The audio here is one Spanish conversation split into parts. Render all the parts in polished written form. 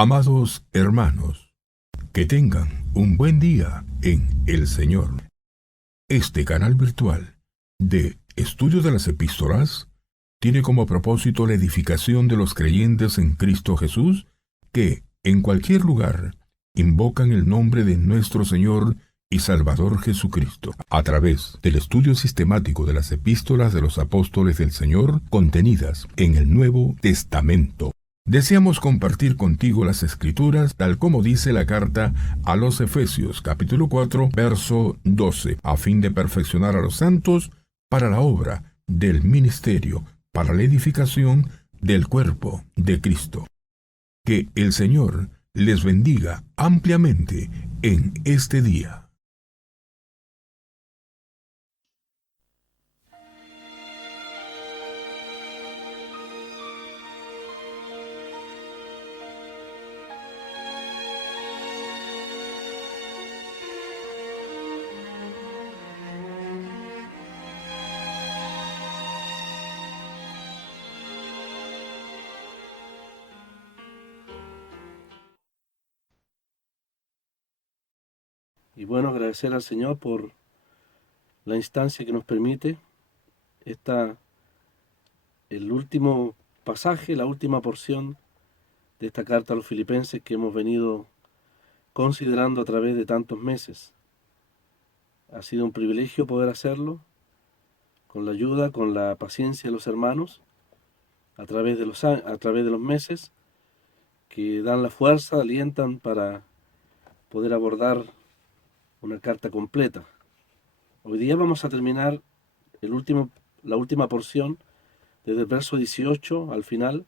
Amados hermanos, que tengan un buen día en el Señor. Este canal virtual de Estudio de las Epístolas tiene como propósito la edificación de los creyentes en Cristo Jesús que, en cualquier lugar, invocan el nombre de nuestro Señor y Salvador Jesucristo, a través del estudio sistemático de las epístolas de los apóstoles del Señor contenidas en el Nuevo Testamento. Deseamos compartir contigo las Escrituras tal como dice la carta a los Efesios capítulo 4 verso 12, a fin de perfeccionar a los santos para la obra del ministerio, para la edificación del cuerpo de Cristo. Que el Señor les bendiga ampliamente en este día. Y bueno, agradecer al Señor por la instancia que nos permite el último pasaje, la última porción de esta carta a los filipenses que hemos venido considerando a través de tantos meses. Ha sido un privilegio poder hacerlo con la ayuda, con la paciencia de los hermanos a través de los meses que dan la fuerza, alientan para poder abordar una carta completa. Hoy día vamos a terminar la última porción desde el verso 18 al final,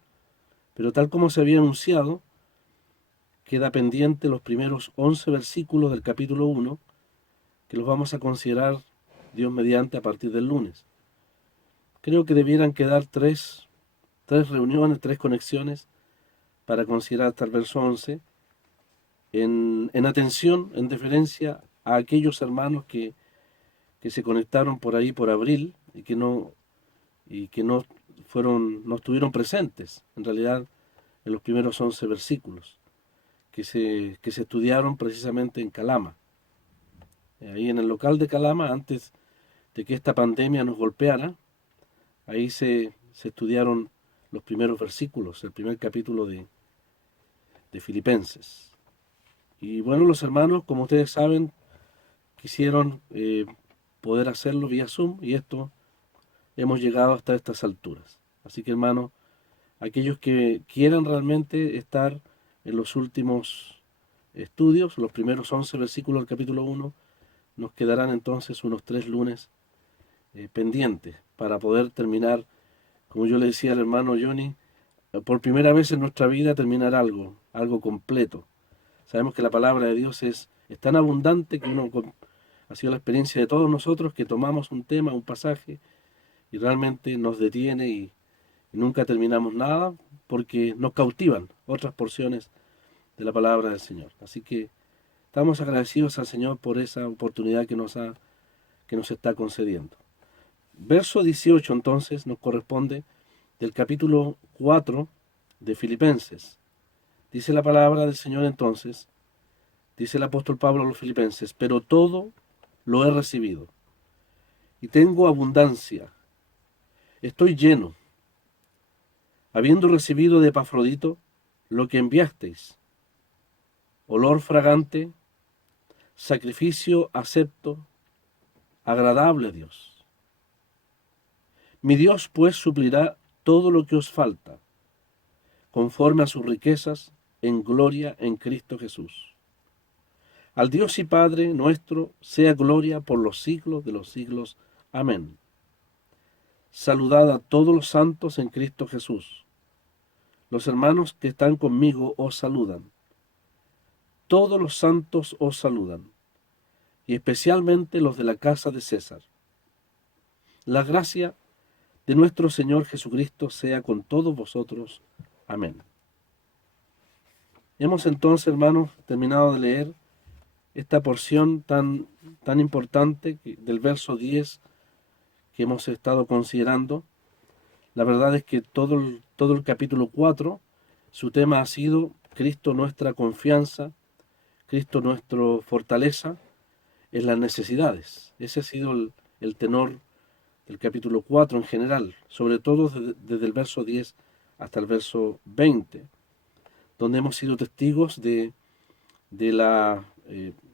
pero tal como se había anunciado, queda pendiente los primeros 11 versículos del capítulo 1, que los vamos a considerar, Dios mediante, a partir del lunes. Creo que debieran quedar tres reuniones, tres conexiones para considerar hasta el verso 11, en atención, en deferencia a aquellos hermanos que se conectaron por ahí por abril y que no estuvieron presentes, en realidad, en los primeros 11 versículos, que se estudiaron precisamente en Calama. Ahí en el local de Calama, antes de que esta pandemia nos golpeara, ahí se estudiaron los primeros versículos, el primer capítulo de Filipenses. Y bueno, los hermanos, como ustedes saben, quisieron poder hacerlo vía Zoom y esto hemos llegado hasta estas alturas. Así que hermanos, aquellos que quieran realmente estar en los últimos estudios, los primeros 11 versículos del capítulo 1, nos quedarán entonces unos 3 lunes pendientes para poder terminar, como yo le decía al hermano Johnny, por primera vez en nuestra vida terminar algo completo. Sabemos que la palabra de Dios es tan abundante que ha sido la experiencia de todos nosotros que tomamos un tema, un pasaje, y realmente nos detiene y nunca terminamos nada porque nos cautivan otras porciones de la palabra del Señor. Así que estamos agradecidos al Señor por esa oportunidad que nos está concediendo. Verso 18 entonces nos corresponde del capítulo 4 de Filipenses. Dice la palabra del Señor entonces, dice el apóstol Pablo a los filipenses, pero todo lo he recibido y tengo abundancia, estoy lleno, habiendo recibido de Epafrodito lo que enviasteis, olor fragante, sacrificio acepto, agradable a Dios. Mi Dios pues suplirá todo lo que os falta, conforme a sus riquezas en gloria en Cristo Jesús. Al Dios y Padre nuestro sea gloria por los siglos de los siglos. Amén. Saludad a todos los santos en Cristo Jesús. Los hermanos que están conmigo os saludan. Todos los santos os saludan, y especialmente los de la casa de César. La gracia de nuestro Señor Jesucristo sea con todos vosotros. Amén. Hemos entonces, hermanos, terminado de leer esta porción tan importante del verso 10 que hemos estado considerando. La verdad es que todo el capítulo 4, su tema ha sido Cristo nuestra confianza, Cristo nuestra fortaleza en las necesidades. Ese ha sido el tenor del capítulo 4 en general, sobre todo desde el verso 10 hasta el verso 20, donde hemos sido testigos de la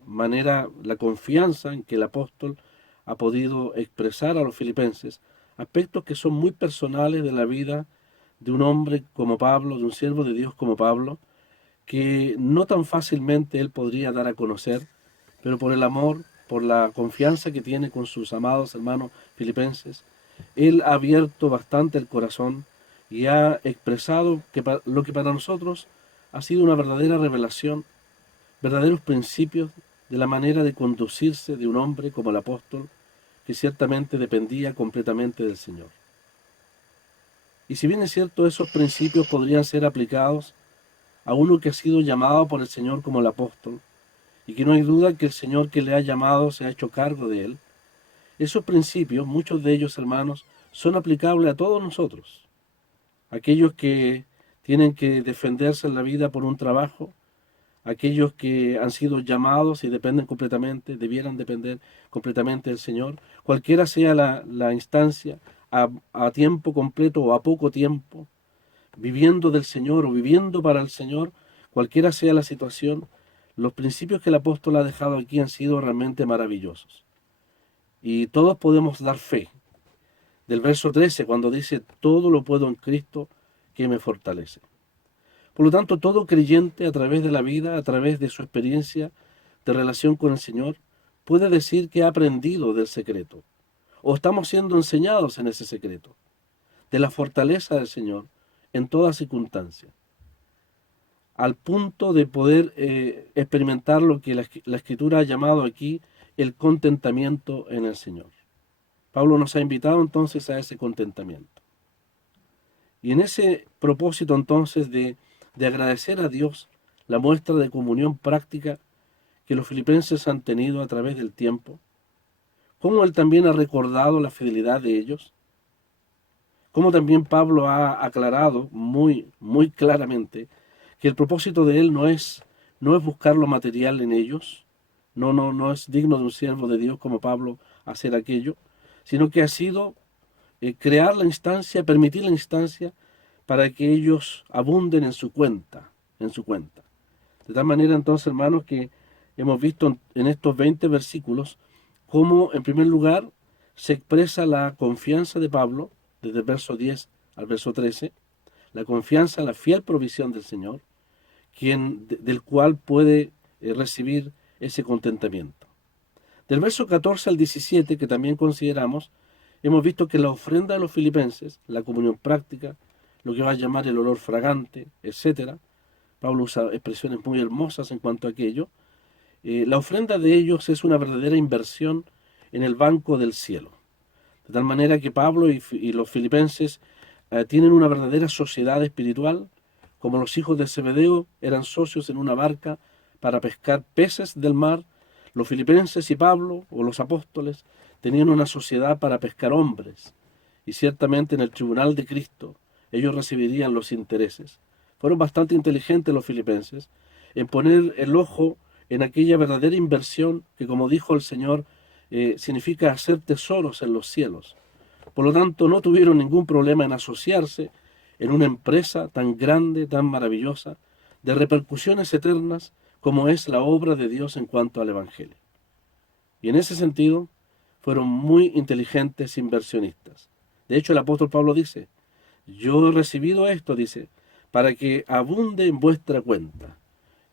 manera, la confianza en que el apóstol ha podido expresar a los filipenses aspectos que son muy personales de la vida de un hombre como Pablo, de un siervo de Dios como Pablo, que no tan fácilmente él podría dar a conocer, pero por el amor, por la confianza que tiene con sus amados hermanos filipenses, él ha abierto bastante el corazón y ha expresado lo que para nosotros ha sido una verdadera revelación, verdaderos principios de la manera de conducirse de un hombre como el apóstol, que ciertamente dependía completamente del Señor. Y si bien es cierto, esos principios podrían ser aplicados a uno que ha sido llamado por el Señor como el apóstol, y que no hay duda que el Señor que le ha llamado se ha hecho cargo de él, esos principios, muchos de ellos, hermanos, son aplicables a todos nosotros. Aquellos que tienen que defenderse en la vida por un trabajo, aquellos que han sido llamados y dependen completamente, debieran depender completamente del Señor, cualquiera sea la instancia, a tiempo completo o a poco tiempo, viviendo del Señor o viviendo para el Señor, cualquiera sea la situación, los principios que el apóstol ha dejado aquí han sido realmente maravillosos. Y todos podemos dar fe. Del verso 13, cuando dice, todo lo puedo en Cristo que me fortalece. Por lo tanto, todo creyente a través de la vida, a través de su experiencia de relación con el Señor, puede decir que ha aprendido del secreto, o estamos siendo enseñados en ese secreto, de la fortaleza del Señor en toda circunstancia, al punto de poder experimentar lo que la Escritura ha llamado aquí el contentamiento en el Señor. Pablo nos ha invitado entonces a ese contentamiento. Y en ese propósito entonces de agradecer a Dios la muestra de comunión práctica que los filipenses han tenido a través del tiempo, cómo él también ha recordado la fidelidad de ellos, cómo también Pablo ha aclarado muy, muy claramente que el propósito de él no es buscar lo material en ellos, no es digno de un siervo de Dios como Pablo hacer aquello, sino que ha sido crear la instancia, permitir la instancia para que ellos abunden en su cuenta, en su cuenta. De tal manera entonces, hermanos, que hemos visto en estos 20 versículos cómo, en primer lugar, se expresa la confianza de Pablo, desde el verso 10 al verso 13, la confianza en la fiel provisión del Señor, del cual puede recibir ese contentamiento. Del verso 14 al 17, que también consideramos, hemos visto que la ofrenda de los filipenses, la comunión práctica, lo que va a llamar el olor fragante, etc. Pablo usa expresiones muy hermosas en cuanto a aquello. La ofrenda de ellos es una verdadera inversión en el banco del cielo. De tal manera que Pablo y los filipenses tienen una verdadera sociedad espiritual, como los hijos de Zebedeo eran socios en una barca para pescar peces del mar. Los filipenses y Pablo, o los apóstoles, tenían una sociedad para pescar hombres, y ciertamente en el tribunal de Cristo ellos recibirían los intereses. Fueron bastante inteligentes los filipenses en poner el ojo en aquella verdadera inversión que, como dijo el Señor, significa hacer tesoros en los cielos. Por lo tanto, no tuvieron ningún problema en asociarse en una empresa tan grande, tan maravillosa, de repercusiones eternas como es la obra de Dios en cuanto al Evangelio. Y en ese sentido, fueron muy inteligentes inversionistas. De hecho, el apóstol Pablo dice, yo he recibido esto, dice, para que abunde en vuestra cuenta.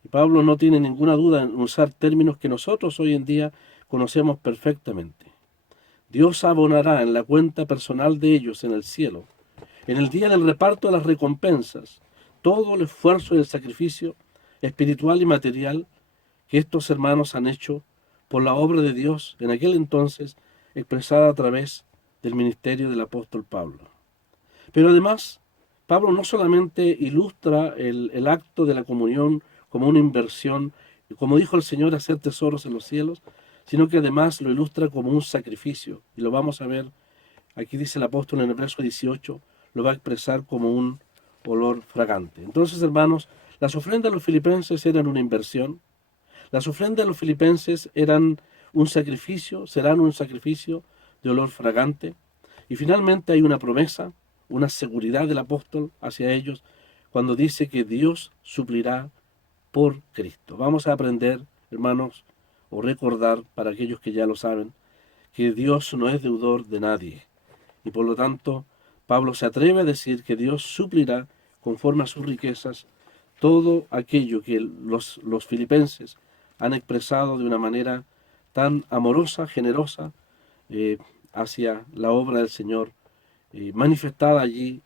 Y Pablo no tiene ninguna duda en usar términos que nosotros hoy en día conocemos perfectamente. Dios abonará en la cuenta personal de ellos en el cielo, en el día del reparto de las recompensas, todo el esfuerzo y el sacrificio espiritual y material que estos hermanos han hecho por la obra de Dios en aquel entonces, expresada a través del ministerio del apóstol Pablo. Pero además, Pablo no solamente ilustra el acto de la comunión como una inversión, como dijo el Señor, hacer tesoros en los cielos, sino que además lo ilustra como un sacrificio. Y lo vamos a ver, aquí dice el apóstol en el verso 18, lo va a expresar como un olor fragante. Entonces, hermanos, Las ofrendas de los filipenses eran una inversión. Las ofrendas de los filipenses eran un sacrificio, serán un sacrificio de olor fragante. Y finalmente hay una promesa, una seguridad del apóstol hacia ellos cuando dice que Dios suplirá por Cristo. Vamos a aprender, hermanos, o recordar para aquellos que ya lo saben, que Dios no es deudor de nadie. Y por lo tanto, Pablo se atreve a decir que Dios suplirá conforme a sus riquezas todo aquello que los filipenses han expresado de una manera tan amorosa, generosa, hacia la obra del Señor, manifestada allí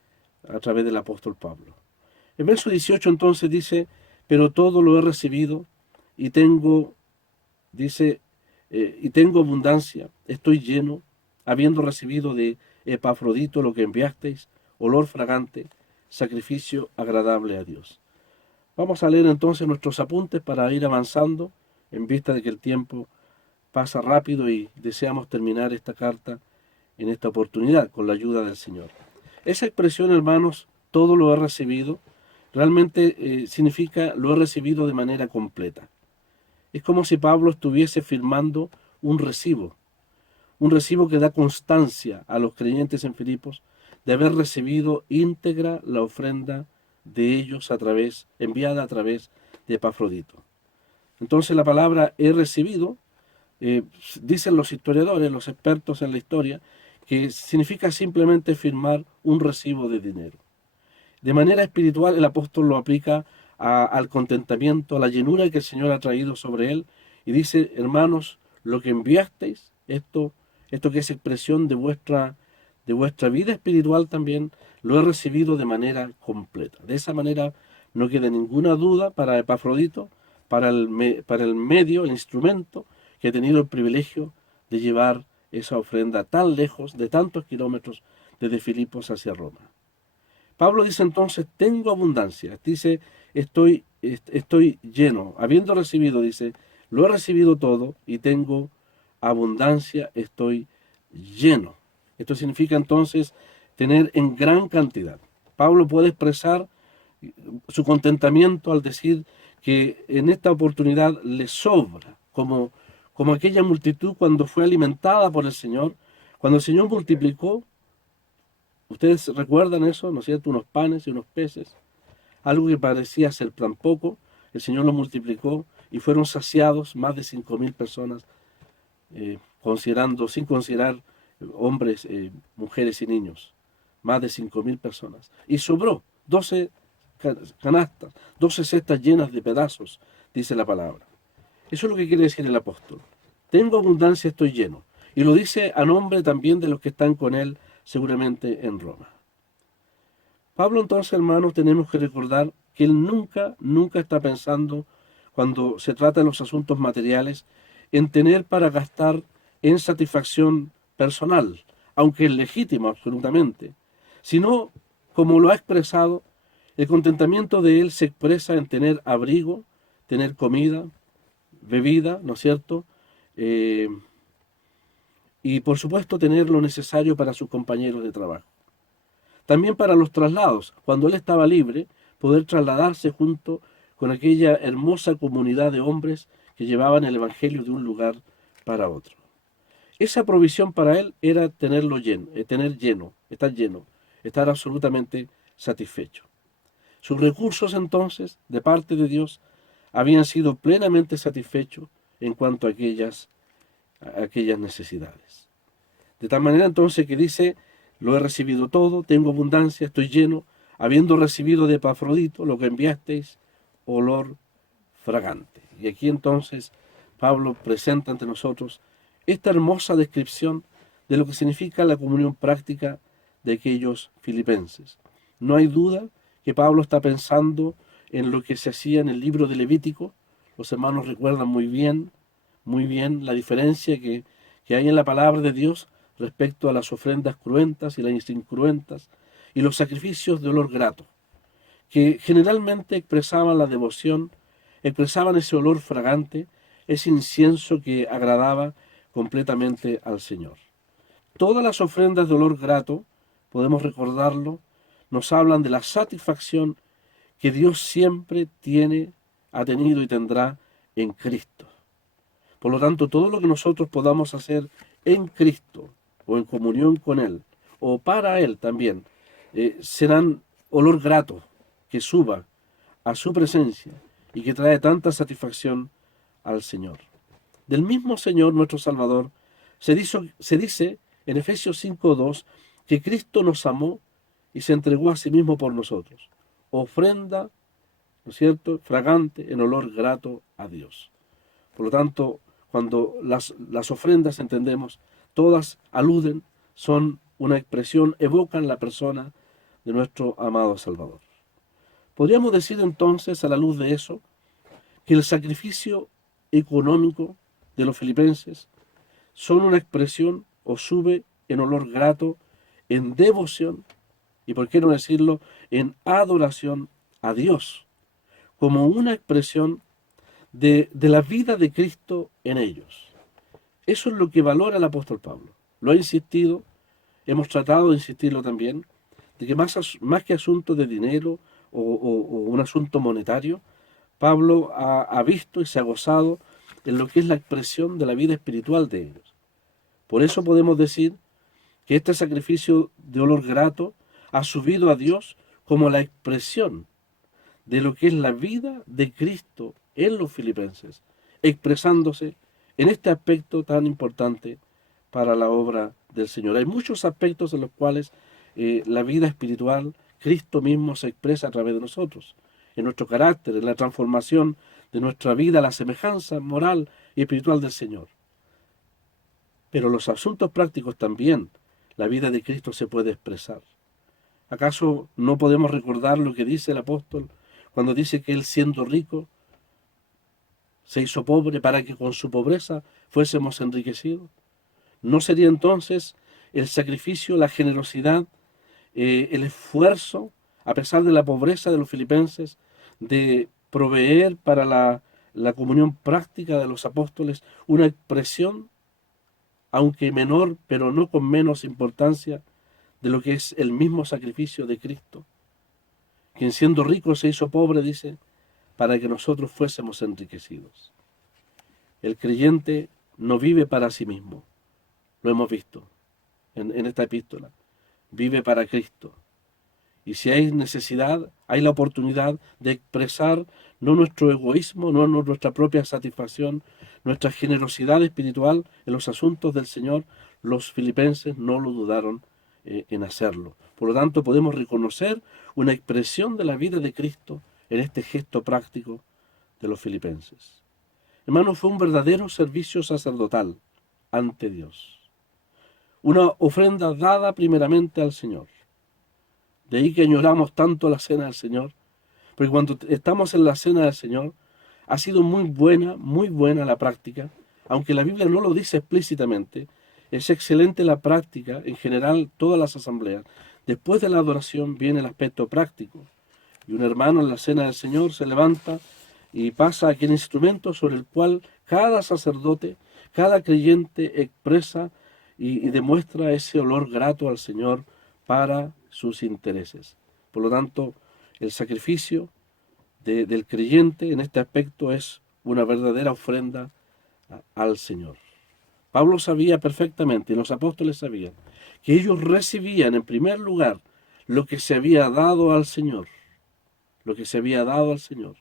a través del apóstol Pablo. El verso 18 entonces dice, pero todo lo he recibido y tengo, dice, y tengo abundancia, estoy lleno, habiendo recibido de Epafrodito lo que enviasteis, olor fragante, sacrificio agradable a Dios. Vamos a leer entonces nuestros apuntes para ir avanzando en vista de que el tiempo pasa rápido y deseamos terminar esta carta en esta oportunidad con la ayuda del Señor. Esa expresión, hermanos, todo lo he recibido, realmente significa lo he recibido de manera completa. Es como si Pablo estuviese firmando un recibo que da constancia a los creyentes en Filipos de haber recibido íntegra la ofrenda de ellos enviada a través de Epafrodito. Entonces la palabra he recibido, dicen los historiadores, los expertos en la historia, que significa simplemente firmar un recibo de dinero. De manera espiritual el apóstol lo aplica al contentamiento, a la llenura que el Señor ha traído sobre él, y dice, hermanos, lo que enviasteis, esto que es expresión de vuestra vida espiritual también, lo he recibido de manera completa. De esa manera no queda ninguna duda para Epafrodito, para el medio, el instrumento que ha tenido el privilegio de llevar esa ofrenda tan lejos, de tantos kilómetros, desde Filipos hacia Roma. Pablo dice entonces, tengo abundancia, dice, estoy lleno, habiendo recibido, dice, lo he recibido todo y tengo abundancia, estoy lleno. Esto significa entonces tener en gran cantidad. Pablo puede expresar su contentamiento al decir que en esta oportunidad le sobra, como aquella multitud cuando fue alimentada por el Señor, cuando el Señor multiplicó. Ustedes recuerdan eso, ¿no es cierto? Unos panes y unos peces, algo que parecía ser tan poco, el Señor lo multiplicó y fueron saciados más de 5.000 personas, sin considerar hombres, mujeres y niños, más de 5.000 personas. Y sobró 12 canastas, 12 cestas llenas de pedazos, dice la palabra. Eso es lo que quiere decir el apóstol. Tengo abundancia, estoy lleno. Y lo dice a nombre también de los que están con él, seguramente en Roma. Pablo entonces, hermanos, tenemos que recordar que él nunca está pensando, cuando se trata de los asuntos materiales, en tener para gastar en satisfacción personal, aunque es legítimo absolutamente, sino, como lo ha expresado, el contentamiento de él se expresa en tener abrigo, tener comida, bebida, ¿no es cierto?, y por supuesto tener lo necesario para sus compañeros de trabajo. También para los traslados, cuando él estaba libre, poder trasladarse junto con aquella hermosa comunidad de hombres que llevaban el Evangelio de un lugar para otro. Esa provisión para él era tenerlo lleno, estar lleno, estar absolutamente satisfecho. Sus recursos entonces, de parte de Dios, habían sido plenamente satisfechos en cuanto a aquellas necesidades. De tal manera entonces que dice, lo he recibido todo, tengo abundancia, estoy lleno, habiendo recibido de Epafrodito lo que enviasteis, olor fragante. Y aquí entonces Pablo presenta ante nosotros esta hermosa descripción de lo que significa la comunión práctica de aquellos filipenses. No hay duda que Pablo está pensando en lo que se hacía en el libro de Levítico. Los hermanos recuerdan muy bien la diferencia que hay en la palabra de Dios respecto a las ofrendas cruentas y las incruentas y los sacrificios de olor grato, que generalmente expresaban la devoción, expresaban ese olor fragante, ese incienso que agradaba completamente al Señor. Todas las ofrendas de olor grato, podemos recordarlo, nos hablan de la satisfacción que Dios siempre tiene, ha tenido y tendrá en Cristo. Por lo tanto, todo lo que nosotros podamos hacer en Cristo o en comunión con Él o para Él también, serán olor grato que suba a su presencia y que trae tanta satisfacción al Señor. Del mismo Señor, nuestro Salvador, se dice en Efesios 5:2 que Cristo nos amó y se entregó a sí mismo por nosotros. Ofrenda, ¿no es cierto?, fragante en olor grato a Dios. Por lo tanto, cuando las ofrendas, entendemos, todas aluden, son una expresión, evocan la persona de nuestro amado Salvador. Podríamos decir entonces, a la luz de eso, que el sacrificio económico de los filipenses son una expresión o sube en olor grato, en devoción, y por qué no decirlo, en adoración a Dios, como una expresión de la vida de Cristo en ellos. Eso es lo que valora el apóstol Pablo. Lo ha insistido, hemos tratado de insistirlo también, de que más que asunto de dinero o un asunto monetario, Pablo ha visto y se ha gozado en lo que es la expresión de la vida espiritual de ellos. Por eso podemos decir que este sacrificio de olor grato ha subido a Dios como la expresión de lo que es la vida de Cristo en los filipenses, expresándose en este aspecto tan importante para la obra del Señor. Hay muchos aspectos en los cuales la vida espiritual, Cristo mismo se expresa a través de nosotros, en nuestro carácter, en la transformación de nuestra vida, la semejanza moral y espiritual del Señor. Pero los asuntos prácticos también, la vida de Cristo se puede expresar. ¿Acaso no podemos recordar lo que dice el apóstol cuando dice que él, siendo rico, se hizo pobre para que con su pobreza fuésemos enriquecidos? ¿No sería entonces el sacrificio, la generosidad, el esfuerzo, a pesar de la pobreza de los filipenses, de proveer para la comunión práctica de los apóstoles una expresión, aunque menor, pero no con menos importancia, de lo que es el mismo sacrificio de Cristo, quien siendo rico se hizo pobre, dice, para que nosotros fuésemos enriquecidos? El creyente no vive para sí mismo, lo hemos visto en esta epístola, vive para Cristo. Y si hay necesidad, hay la oportunidad de expresar no nuestro egoísmo, no nuestra propia satisfacción, nuestra generosidad espiritual en los asuntos del Señor. Los filipenses no lo dudaron en hacerlo. Por lo tanto, podemos reconocer una expresión de la vida de Cristo en este gesto práctico de los filipenses. Hermanos, fue un verdadero servicio sacerdotal ante Dios. Una ofrenda dada primeramente al Señor. De ahí que añoramos tanto la cena del Señor, porque cuando estamos en la cena del Señor, ha sido muy buena la práctica, aunque la Biblia no lo dice explícitamente. Es excelente la práctica, en general, todas las asambleas. Después de la adoración viene el aspecto práctico. Y un hermano en la cena del Señor se levanta y pasa aquel instrumento sobre el cual cada sacerdote, cada creyente expresa y demuestra ese olor grato al Señor para sus intereses. Por lo tanto, el sacrificio del creyente en este aspecto es una verdadera ofrenda al Señor. Pablo sabía perfectamente, y los apóstoles sabían, que ellos recibían en primer lugar lo que se había dado al Señor, lo que se había dado al Señor.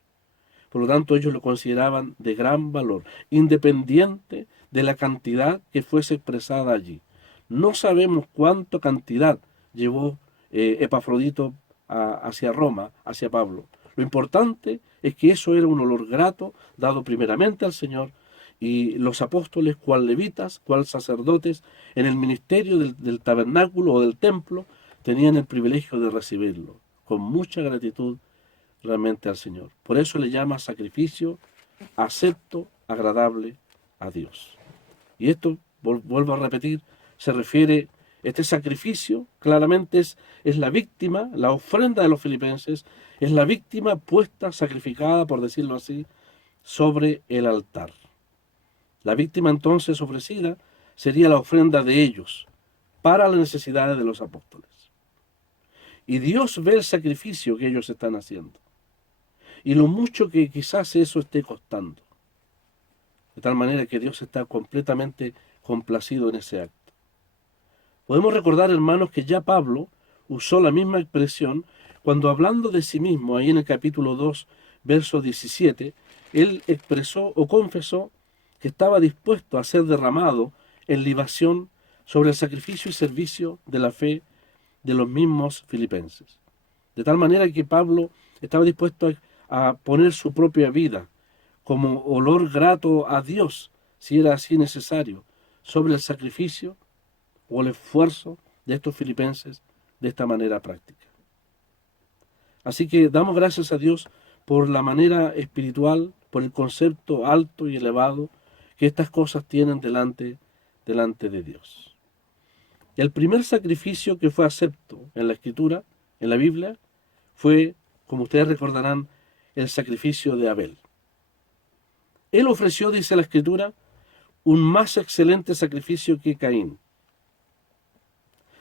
Por lo tanto, ellos lo consideraban de gran valor, independiente de la cantidad que fuese expresada allí. No sabemos cuánta cantidad llevó Epafrodito hacia Roma, hacia Pablo. Lo importante es que eso era un olor grato, dado primeramente al Señor, y los apóstoles, cual levitas, cual sacerdotes, en el ministerio del tabernáculo o del templo, tenían el privilegio de recibirlo, con mucha gratitud realmente al Señor. Por eso le llama sacrificio acepto, agradable a Dios. Y esto, vuelvo a repetir, se refiere, este sacrificio claramente es la víctima, la ofrenda de los filipenses, es la víctima puesta, sacrificada, por decirlo así, sobre el altar. La víctima entonces ofrecida sería la ofrenda de ellos para las necesidades de los apóstoles. Y Dios ve el sacrificio que ellos están haciendo. y lo mucho que quizás eso esté costando. De tal manera que Dios está completamente complacido en ese acto. Podemos recordar, hermanos, que ya Pablo usó la misma expresión cuando, hablando de sí mismo, ahí en el capítulo 2, verso 17, él expresó o confesó que estaba dispuesto a ser derramado en libación sobre el sacrificio y servicio de la fe de los mismos filipenses. De tal manera que Pablo estaba dispuesto a poner su propia vida como olor grato a Dios, si era así necesario, sobre el sacrificio o el esfuerzo de estos filipenses de esta manera práctica. Así que damos gracias a Dios por la manera espiritual, por el concepto alto y elevado que estas cosas tienen delante de Dios. El primer sacrificio que fue acepto en la Escritura, en la Biblia, fue, como ustedes recordarán, el sacrificio de Abel. Él ofreció, dice la Escritura, un más excelente sacrificio que Caín,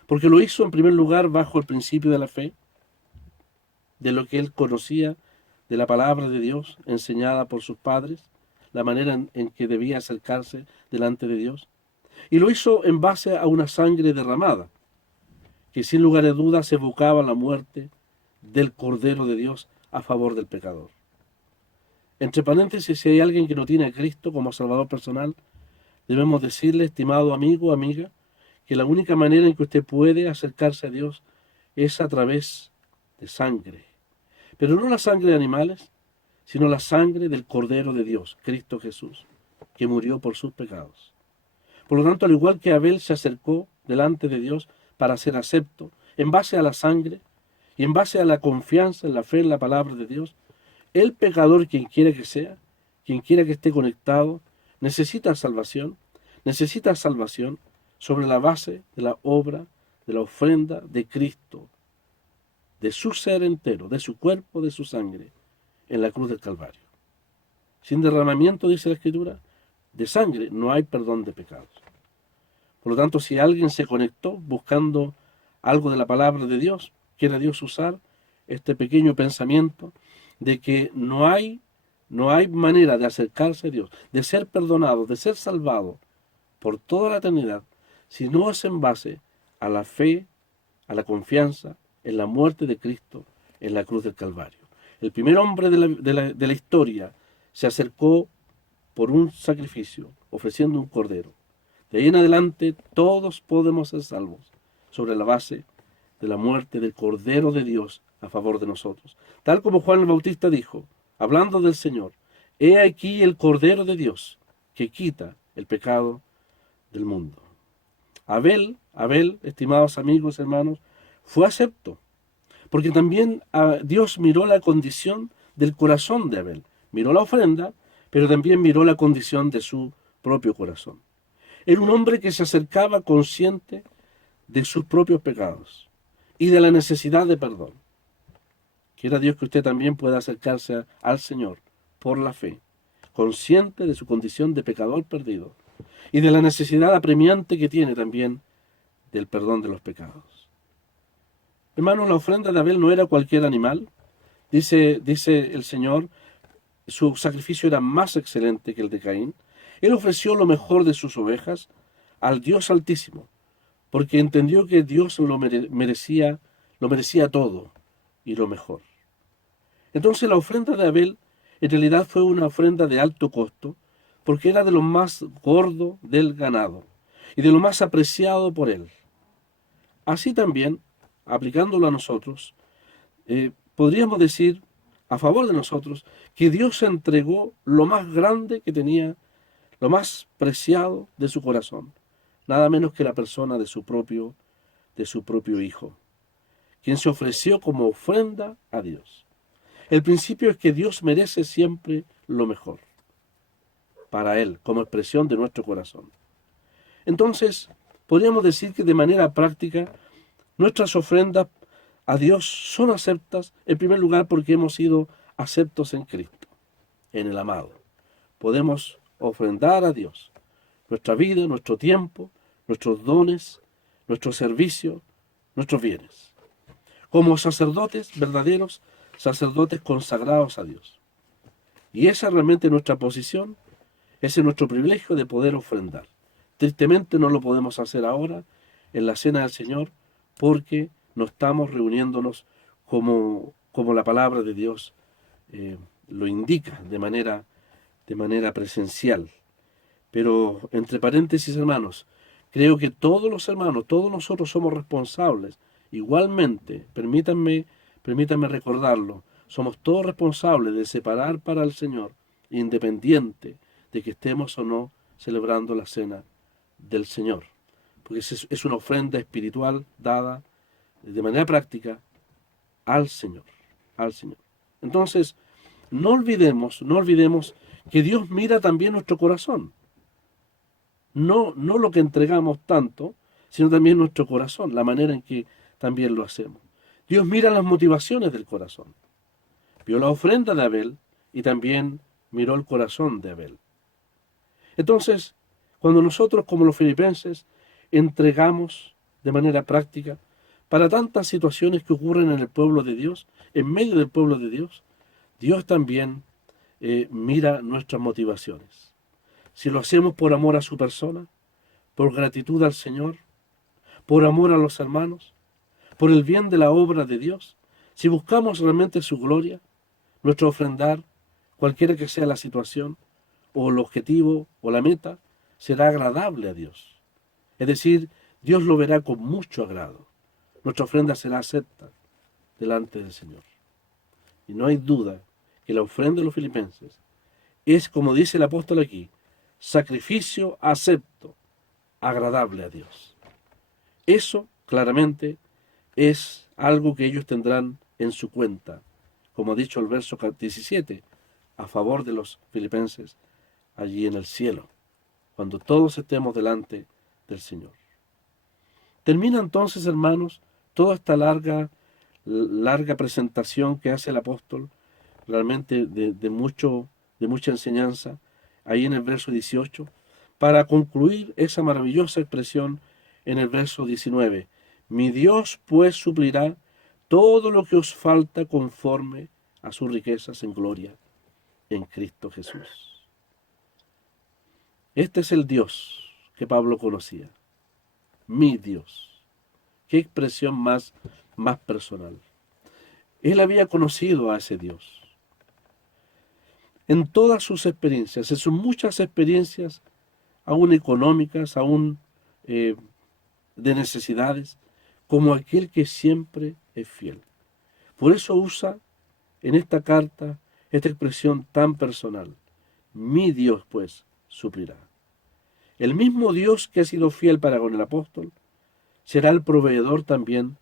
porque lo hizo en primer lugar bajo el principio de la fe, de lo que él conocía de la palabra de Dios enseñada por sus padres, la manera en que debía acercarse delante de Dios, y lo hizo en base a una sangre derramada, que sin lugar a dudas evocaba la muerte del Cordero de Dios a favor del pecador. Entre paréntesis, si hay alguien que no tiene a Cristo como Salvador personal, debemos decirle, estimado amigo, amiga, que la única manera en que usted puede acercarse a Dios es a través de sangre. Pero no la sangre de animales, sino la sangre del Cordero de Dios, Cristo Jesús, que murió por sus pecados. Por lo tanto, al igual que Abel se acercó delante de Dios para ser acepto, en base a la sangre y en base a la confianza en la fe en la palabra de Dios, el pecador, quien quiera que sea, quien quiera que esté conectado, necesita salvación sobre la base de la obra, de la ofrenda de Cristo, de su ser entero, de su cuerpo, de su sangre, en la cruz del Calvario. Sin derramamiento, dice la Escritura, de sangre no hay perdón de pecados. Por lo tanto, si alguien se conectó buscando algo de la palabra de Dios, quiere Dios usar este pequeño pensamiento de que no hay manera de acercarse a Dios, de ser perdonado, de ser salvado por toda la eternidad, si no es en base a la fe, a la confianza en la muerte de Cristo en la cruz del Calvario. El primer hombre de la historia se acercó por un sacrificio, ofreciendo un cordero. De ahí en adelante todos podemos ser salvos sobre la base de la muerte del Cordero de Dios a favor de nosotros. Tal como Juan el Bautista dijo, hablando del Señor, he aquí el Cordero de Dios que quita el pecado del mundo. Abel, estimados amigos, hermanos, fue acepto, porque también Dios miró la condición del corazón de Abel. Miró la ofrenda, pero también miró la condición de su propio corazón. Era un hombre que se acercaba consciente de sus propios pecados y de la necesidad de perdón. Quiera Dios que usted también pueda acercarse al Señor por la fe, consciente de su condición de pecador perdido y de la necesidad apremiante que tiene también del perdón de los pecados. Hermanos, la ofrenda de Abel no era cualquier animal. Dice el Señor, su sacrificio era más excelente que el de Caín. Él ofreció lo mejor de sus ovejas al Dios Altísimo, porque entendió que Dios lo merecía todo y lo mejor. Entonces la ofrenda de Abel en realidad fue una ofrenda de alto costo, porque era de lo más gordo del ganado y de lo más apreciado por él. Así también, aplicándolo a nosotros, podríamos decir a favor de nosotros que Dios entregó lo más grande que tenía, lo más preciado de su corazón, nada menos que la persona de su propio Hijo, quien se ofreció como ofrenda a Dios. El principio es que Dios merece siempre lo mejor para Él, como expresión de nuestro corazón. Entonces, podríamos decir que de manera práctica, nuestras ofrendas a Dios son aceptas, en primer lugar, porque hemos sido aceptos en Cristo, en el amado. Podemos ofrendar a Dios nuestra vida, nuestro tiempo, nuestros dones, nuestro servicio, nuestros bienes. Como sacerdotes verdaderos, sacerdotes consagrados a Dios. Y esa es realmente nuestra posición, ese es nuestro privilegio de poder ofrendar. Tristemente no lo podemos hacer ahora en la Cena del Señor porque no estamos reuniéndonos como la palabra de Dios lo indica de manera presencial. Pero entre paréntesis, hermanos, creo que todos los hermanos, todos nosotros somos responsables. Igualmente, permítanme recordarlo, somos todos responsables de separar para el Señor, independiente de que estemos o no celebrando la cena del Señor. Porque es una ofrenda espiritual dada de manera práctica al Señor, al Señor. Entonces, no olvidemos que Dios mira también nuestro corazón. No lo que entregamos tanto, sino también nuestro corazón, la manera en que también lo hacemos. Dios mira las motivaciones del corazón. Vio la ofrenda de Abel y también miró el corazón de Abel. Entonces, cuando nosotros como los filipenses entregamos de manera práctica para tantas situaciones que ocurren en el pueblo de Dios, en medio del pueblo de Dios, Dios también mira nuestras motivaciones. Si lo hacemos por amor a su persona, por gratitud al Señor, por amor a los hermanos, por el bien de la obra de Dios, si buscamos realmente su gloria, nuestro ofrendar, cualquiera que sea la situación, o el objetivo, o la meta, será agradable a Dios. Es decir, Dios lo verá con mucho agrado. Nuestra ofrenda será acepta delante del Señor. Y no hay duda que la ofrenda de los filipenses es, como dice el apóstol aquí, sacrificio acepto, agradable a Dios. Eso, claramente, es algo que ellos tendrán en su cuenta, como ha dicho el verso 17, a favor de los filipenses allí en el cielo, cuando todos estemos delante del Señor. Termina entonces, hermanos, toda esta larga presentación que hace el apóstol, realmente de mucha enseñanza, ahí en el verso 18, para concluir esa maravillosa expresión en el verso 19. Mi Dios pues suplirá todo lo que os falta conforme a sus riquezas en gloria en Cristo Jesús. Este es el Dios que Pablo conocía. Mi Dios. Qué expresión más personal. Él había conocido a ese Dios. En todas sus experiencias, en sus muchas experiencias, aún económicas, aún de necesidades, como aquel que siempre es fiel. Por eso usa en esta carta esta expresión tan personal. Mi Dios, pues, suplirá. El mismo Dios que ha sido fiel para con el apóstol, será el proveedor también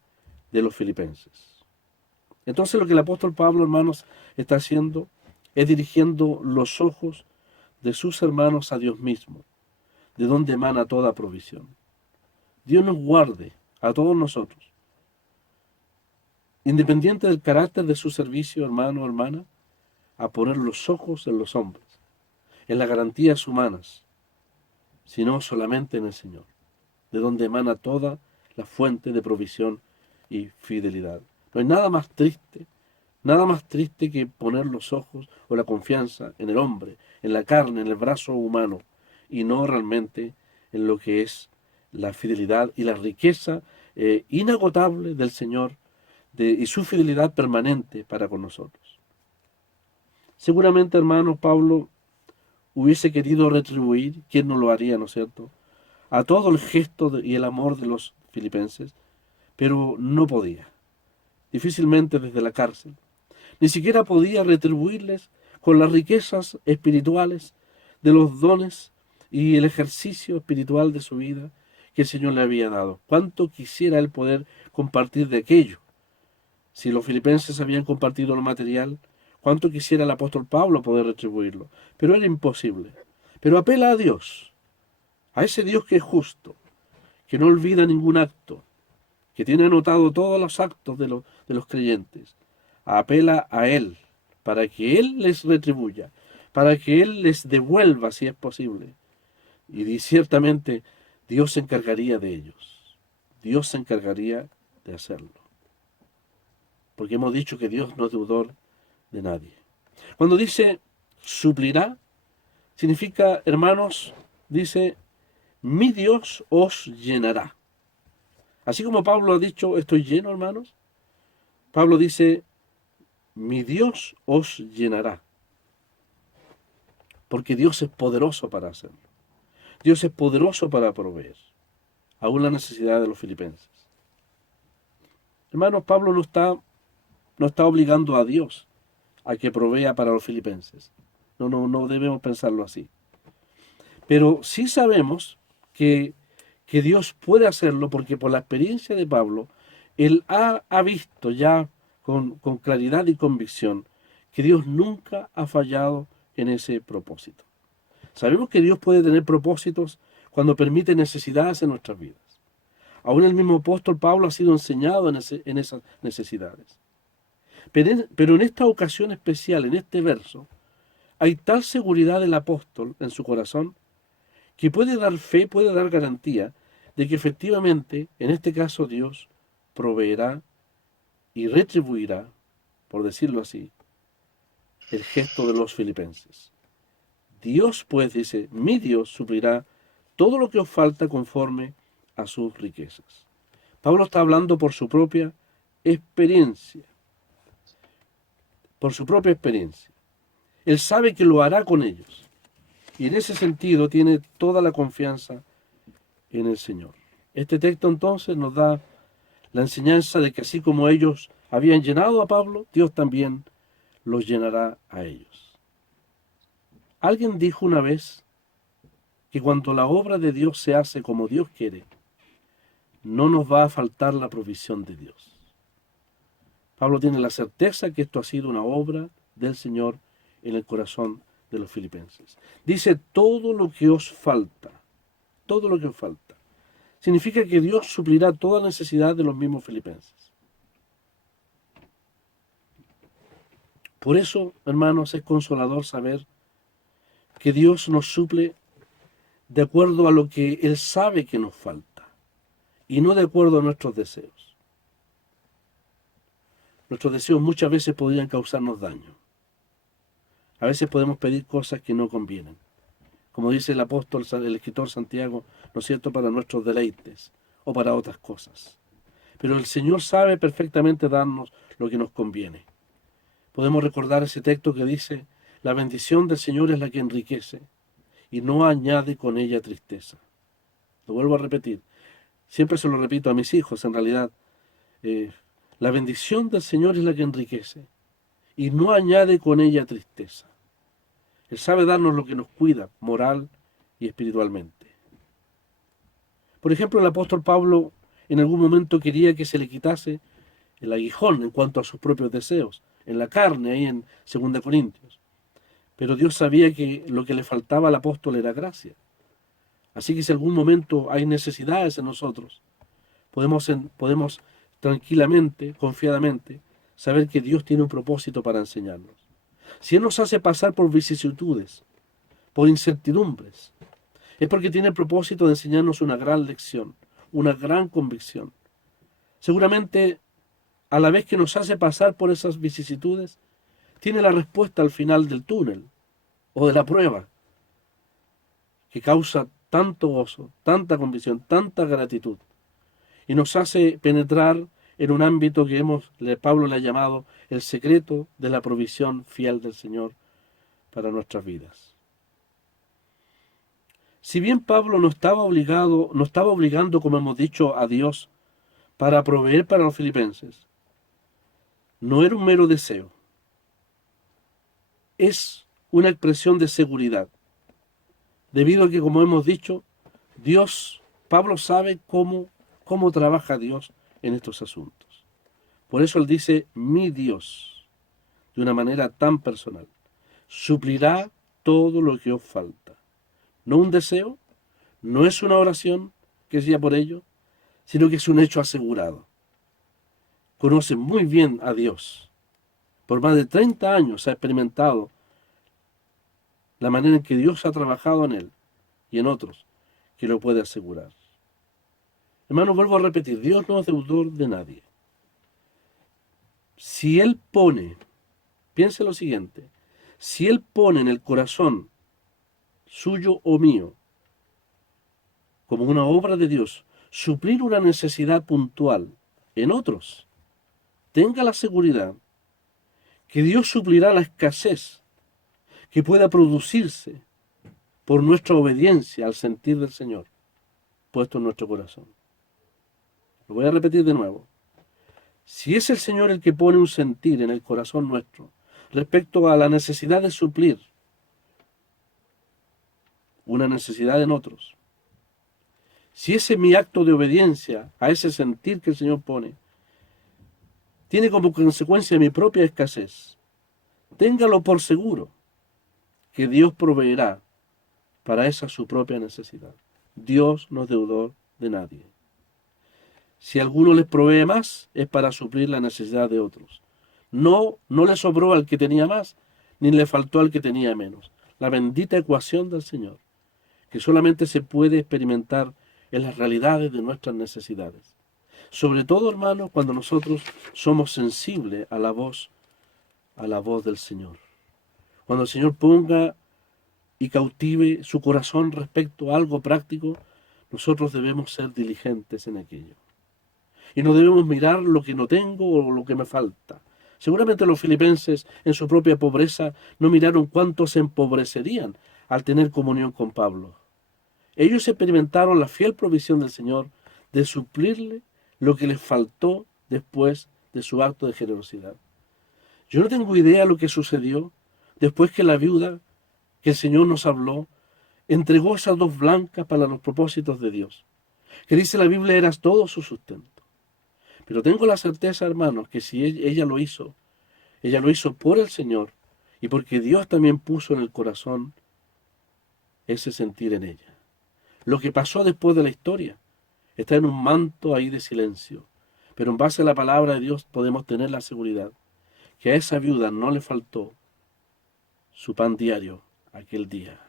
de los filipenses. Entonces lo que el apóstol Pablo, hermanos, está haciendo es dirigiendo los ojos de sus hermanos a Dios mismo, de donde emana toda provisión. Dios nos guarde a todos nosotros, independiente del carácter de su servicio, hermano o hermana, a poner los ojos en los hombres, en las garantías humanas, sino solamente en el Señor, de donde emana toda la fuente de provisión y fidelidad. No hay nada más triste que poner los ojos o la confianza en el hombre, en la carne, en el brazo humano, y no realmente en lo que es la fidelidad y la riqueza inagotable del Señor y su fidelidad permanente para con nosotros. Seguramente, hermano, Pablo hubiese querido retribuir, ¿quién no lo haría, no es cierto?, a todo el gesto y el amor de los filipenses, pero no podía, difícilmente desde la cárcel. Ni siquiera podía retribuirles con las riquezas espirituales de los dones y el ejercicio espiritual de su vida que el Señor le había dado. ¿Cuánto quisiera él poder compartir de aquello? Si los filipenses habían compartido lo material, ¿cuánto quisiera el apóstol Pablo poder retribuirlo? Pero era imposible. Pero apela a Dios, a ese Dios que es justo, que no olvida ningún acto, que tiene anotado todos los actos de los creyentes. Apela a Él, para que Él les retribuya, para que Él les devuelva si es posible. Y ciertamente Dios se encargaría de ellos. Dios se encargaría de hacerlo. porque hemos dicho que Dios no es deudor de nadie. Cuando dice suplirá, significa, hermanos, dice, mi Dios os llenará. Así como Pablo ha dicho, estoy lleno, hermanos, Pablo dice, mi Dios os llenará. Porque Dios es poderoso para hacerlo. Dios es poderoso para proveer, aún la necesidad de los filipenses. Hermanos, Pablo no está obligando a Dios a que provea para los filipenses. No debemos pensarlo así. Pero sí sabemos que Dios puede hacerlo porque por la experiencia de Pablo, él ha visto ya con claridad y convicción que Dios nunca ha fallado en ese propósito. Sabemos que Dios puede tener propósitos cuando permite necesidades en nuestras vidas. Aún el mismo apóstol Pablo ha sido enseñado en esas necesidades. Pero en esta ocasión especial, en este verso, hay tal seguridad del apóstol en su corazón que puede dar fe, puede dar garantía de que efectivamente, en este caso, Dios proveerá y retribuirá, por decirlo así, el gesto de los filipenses. Dios, pues, dice, mi Dios suplirá todo lo que os falta conforme a sus riquezas. Pablo está hablando por su propia experiencia. Por su propia experiencia. Él sabe que lo hará con ellos. Y en ese sentido tiene toda la confianza en el Señor. Este texto entonces nos da la enseñanza de que así como ellos habían llenado a Pablo, Dios también los llenará a ellos. Alguien dijo una vez que cuando la obra de Dios se hace como Dios quiere, no nos va a faltar la provisión de Dios. Pablo tiene la certeza que esto ha sido una obra del Señor en el corazón de los filipenses. Dice, todo lo que os falta, todo lo que os falta. Significa que Dios suplirá toda necesidad de los mismos filipenses. Por eso, hermanos, es consolador saber que Dios nos suple de acuerdo a lo que Él sabe que nos falta y no de acuerdo a nuestros deseos. Nuestros deseos muchas veces podrían causarnos daño. A veces podemos pedir cosas que no convienen. Como dice el apóstol, el escritor Santiago, ¿no es cierto?, para nuestros deleites o para otras cosas. Pero el Señor sabe perfectamente darnos lo que nos conviene. Podemos recordar ese texto que dice, la bendición del Señor es la que enriquece y no añade con ella tristeza. Lo vuelvo a repetir. Siempre se lo repito a mis hijos, en realidad. La bendición del Señor es la que enriquece y no añade con ella tristeza. Él sabe darnos lo que nos cuida, moral y espiritualmente. Por ejemplo, el apóstol Pablo en algún momento quería que se le quitase el aguijón en cuanto a sus propios deseos, en la carne, ahí en 2 Corintios. Pero Dios sabía que lo que le faltaba al apóstol era gracia. Así que si en algún momento hay necesidades en nosotros, podemos tranquilamente, confiadamente, saber que Dios tiene un propósito para enseñarnos. Si Él nos hace pasar por vicisitudes, por incertidumbres, es porque tiene el propósito de enseñarnos una gran lección, una gran convicción. Seguramente, a la vez que nos hace pasar por esas vicisitudes, tiene la respuesta al final del túnel o de la prueba, que causa tanto gozo, tanta convicción, tanta gratitud, y nos hace penetrar en un ámbito que Pablo le ha llamado el secreto de la provisión fiel del Señor para nuestras vidas. Si bien Pablo no estaba obligando, como hemos dicho, a Dios para proveer para los filipenses, no era un mero deseo, es una expresión de seguridad, debido a que, como hemos dicho, Pablo sabe cómo trabaja Dios en estos asuntos. Por eso él dice, mi Dios, de una manera tan personal, suplirá todo lo que os falta. No un deseo, no es una oración que sea por ello, sino que es un hecho asegurado. Conoce muy bien a Dios. Por más de 30 años ha experimentado la manera en que Dios ha trabajado en él y en otros que lo puede asegurar. Hermanos, vuelvo a repetir, Dios no es deudor de nadie. Si Él pone, piense lo siguiente, si Él pone en el corazón suyo o mío, como una obra de Dios, suplir una necesidad puntual en otros, tenga la seguridad que Dios suplirá la escasez que pueda producirse por nuestra obediencia al sentir del Señor puesto en nuestro corazón. Lo voy a repetir de nuevo. Si es el Señor el que pone un sentir en el corazón nuestro respecto a la necesidad de suplir una necesidad en otros, si ese es mi acto de obediencia a ese sentir que el Señor pone, tiene como consecuencia mi propia escasez, téngalo por seguro que Dios proveerá para esa su propia necesidad. Dios no es deudor de nadie. Si alguno les provee más, es para suplir la necesidad de otros. No le sobró al que tenía más, ni le faltó al que tenía menos. La bendita ecuación del Señor, que solamente se puede experimentar en las realidades de nuestras necesidades. Sobre todo, hermanos, cuando nosotros somos sensibles a la voz del Señor. Cuando el Señor ponga y cautive su corazón respecto a algo práctico, nosotros debemos ser diligentes en aquello. Y no debemos mirar lo que no tengo o lo que me falta. Seguramente los filipenses, en su propia pobreza, no miraron cuánto se empobrecerían al tener comunión con Pablo. Ellos experimentaron la fiel provisión del Señor de suplirle lo que les faltó después de su acto de generosidad. Yo no tengo idea de lo que sucedió después que la viuda, que el Señor nos habló, entregó esas 2 blancas para los propósitos de Dios, que dice la Biblia era todo su sustento. Pero tengo la certeza, hermanos, que si ella lo hizo por el Señor y porque Dios también puso en el corazón ese sentir en ella. Lo que pasó después de la historia está en un manto ahí de silencio, pero en base a la palabra de Dios podemos tener la seguridad que a esa viuda no le faltó su pan diario aquel día,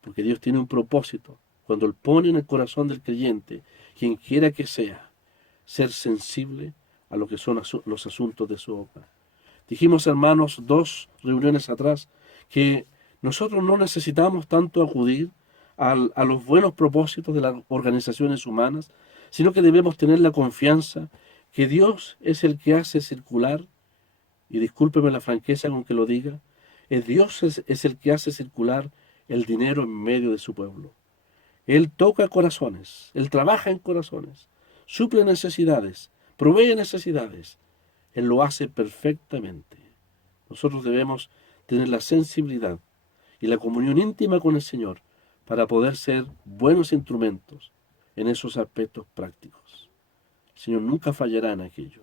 porque Dios tiene un propósito cuando Él pone en el corazón del creyente, quien quiera que sea, ser sensible a lo que son los asuntos de su obra. Dijimos, hermanos, 2 reuniones atrás, que nosotros no necesitamos tanto acudir a los buenos propósitos de las organizaciones humanas, sino que debemos tener la confianza que Dios es el que hace circular, y discúlpeme la franqueza con que lo diga, Dios es el que hace circular el dinero en medio de su pueblo. Él toca corazones, Él trabaja en corazones, suple necesidades, provee necesidades. Él lo hace perfectamente. Nosotros debemos tener la sensibilidad y la comunión íntima con el Señor para poder ser buenos instrumentos en esos aspectos prácticos. El Señor nunca fallará en aquello.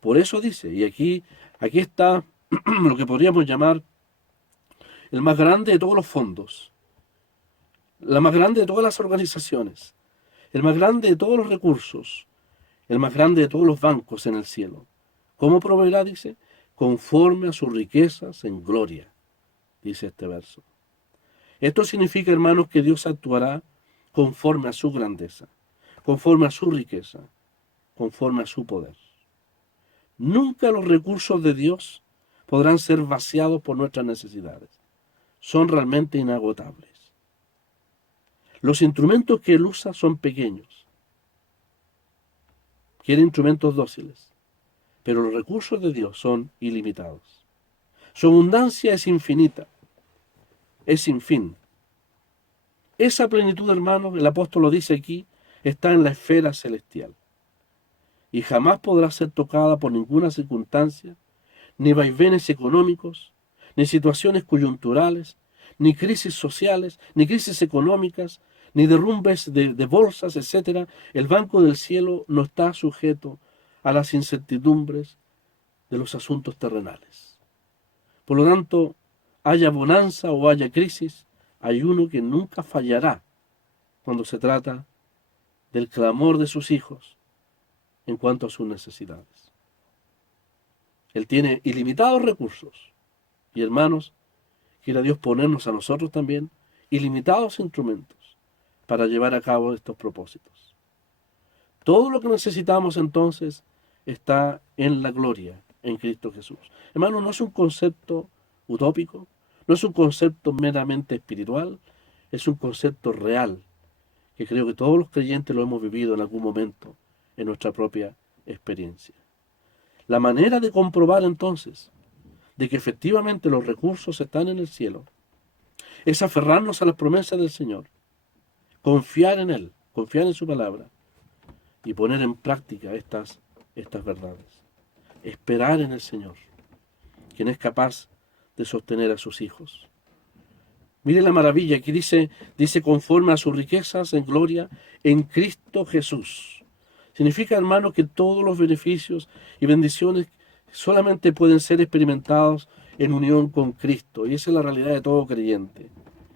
Por eso dice, y aquí está lo que podríamos llamar el más grande de todos los fondos, la más grande de todas las organizaciones, el más grande de todos los recursos, el más grande de todos los bancos en el cielo. ¿Cómo proveerá? Dice, conforme a sus riquezas en gloria, dice este verso. Esto significa, hermanos, que Dios actuará conforme a su grandeza, conforme a su riqueza, conforme a su poder. Nunca los recursos de Dios podrán ser vaciados por nuestras necesidades. Son realmente inagotables. Los instrumentos que Él usa son pequeños. Quiere instrumentos dóciles. Pero los recursos de Dios son ilimitados. Su abundancia es infinita. Es sin fin. Esa plenitud, hermanos, el apóstol lo dice aquí, está en la esfera celestial. Y jamás podrá ser tocada por ninguna circunstancia, ni vaivenes económicos, ni situaciones coyunturales, ni crisis sociales, ni crisis económicas, ni derrumbes de bolsas, etc. El banco del cielo no está sujeto a las incertidumbres de los asuntos terrenales. Por lo tanto, haya bonanza o haya crisis, hay uno que nunca fallará cuando se trata del clamor de sus hijos en cuanto a sus necesidades. Él tiene ilimitados recursos. Y hermanos, quiera Dios ponernos a nosotros también ilimitados instrumentos para llevar a cabo estos propósitos. Todo lo que necesitamos entonces está en la gloria, en Cristo Jesús. Hermano, no es un concepto utópico, no es un concepto meramente espiritual, es un concepto real, que creo que todos los creyentes lo hemos vivido en algún momento en nuestra propia experiencia. La manera de comprobar entonces de que efectivamente los recursos están en el cielo es aferrarnos a las promesas del Señor, confiar en Él, confiar en su palabra y poner en práctica estas verdades. Esperar en el Señor, quien es capaz de sostener a sus hijos. Mire la maravilla que dice conforme a sus riquezas en gloria en Cristo Jesús. Significa, hermano, que todos los beneficios y bendiciones solamente pueden ser experimentados en unión con Cristo. Y esa es la realidad de todo creyente.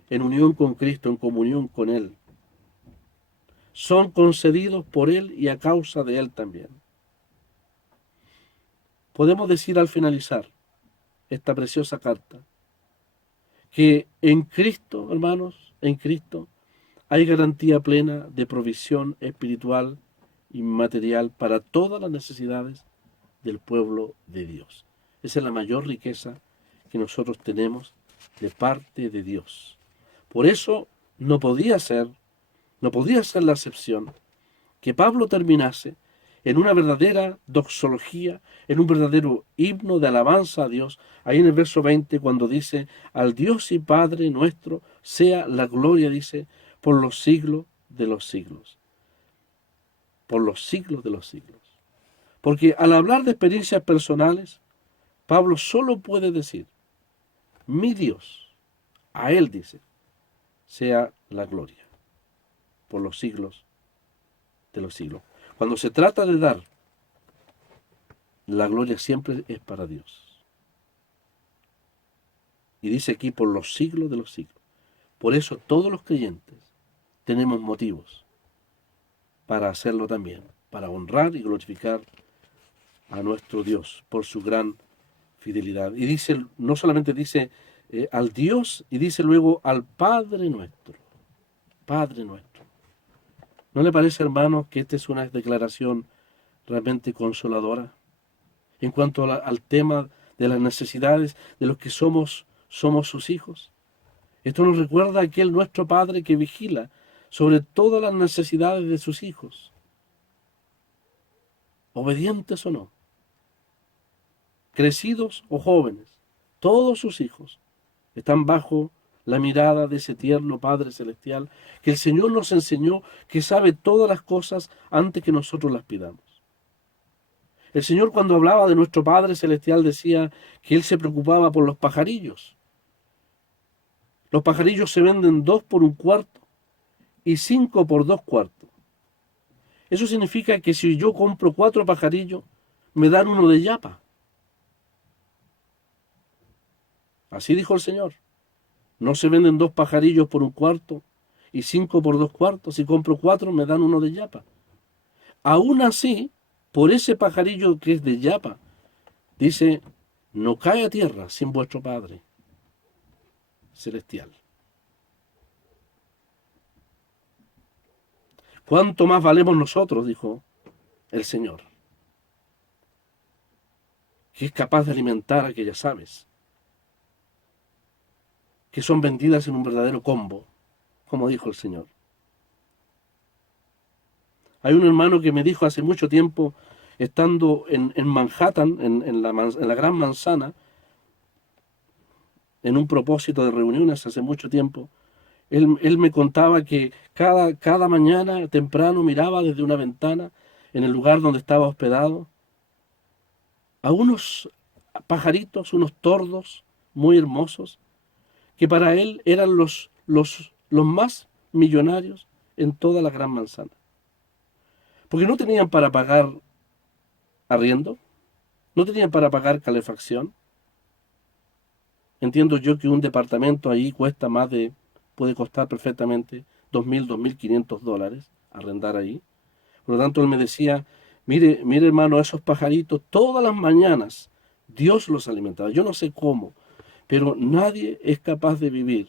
En unión con Cristo, en comunión con Él. Son concedidos por Él y a causa de Él también. Podemos decir al finalizar esta preciosa carta que en Cristo, hermanos, en Cristo hay garantía plena de provisión espiritual y material para todas las necesidades del pueblo de Dios. Esa es la mayor riqueza que nosotros tenemos de parte de Dios. Por eso no podía ser la excepción que Pablo terminase en una verdadera doxología, en un verdadero himno de alabanza a Dios, ahí en el verso 20, cuando dice, al Dios y Padre nuestro sea la gloria, dice, por los siglos de los siglos. Por los siglos de los siglos. Porque al hablar de experiencias personales, Pablo solo puede decir, mi Dios, a Él dice, sea la gloria, por los siglos de los siglos. Cuando se trata de dar, la gloria siempre es para Dios. Y dice aquí, por los siglos de los siglos. Por eso todos los creyentes tenemos motivos para hacerlo también, para honrar y glorificar a nuestro Dios por su gran fidelidad. Y dice, no solamente dice al Dios, y dice luego al Padre nuestro. Padre nuestro. ¿No le parece, hermano, que esta es una declaración realmente consoladora en cuanto al tema de las necesidades de los que somos sus hijos? Esto nos recuerda a aquel nuestro Padre que vigila sobre todas las necesidades de sus hijos, obedientes o no, crecidos o jóvenes, todos sus hijos están bajo la mirada de ese tierno Padre Celestial, que el Señor nos enseñó que sabe todas las cosas antes que nosotros las pidamos. El Señor, cuando hablaba de nuestro Padre Celestial, decía que Él se preocupaba por los pajarillos. Los pajarillos se venden 2 por 1/4 y 5 por 2/4. Eso significa que si yo compro 4 pajarillos, me dan 1 de yapa. Así dijo el Señor. No se venden 2 pajarillos por 1/4 y 5 por 2/4. Si compro 4, me dan 1 de yapa. Aún así, por ese pajarillo que es de yapa, dice, no cae a tierra sin vuestro Padre Celestial. ¿Cuánto más valemos nosotros? Dijo el Señor, que es capaz de alimentar a aquellas aves que son vendidas en un verdadero combo, como dijo el Señor. Hay un hermano que me dijo hace mucho tiempo, estando en Manhattan, en la Gran Manzana, en un propósito de reuniones hace mucho tiempo, él me contaba que cada mañana temprano miraba desde una ventana en el lugar donde estaba hospedado a unos pajaritos, unos tordos muy hermosos, que para él eran los más millonarios en toda la Gran Manzana. Porque no tenían para pagar arriendo, no tenían para pagar calefacción. Entiendo yo que un departamento ahí cuesta puede costar perfectamente $2,000, $2,500 arrendar ahí. Por lo tanto, él me decía, mire hermano, esos pajaritos, todas las mañanas Dios los alimentaba. Yo no sé cómo, pero nadie es capaz de vivir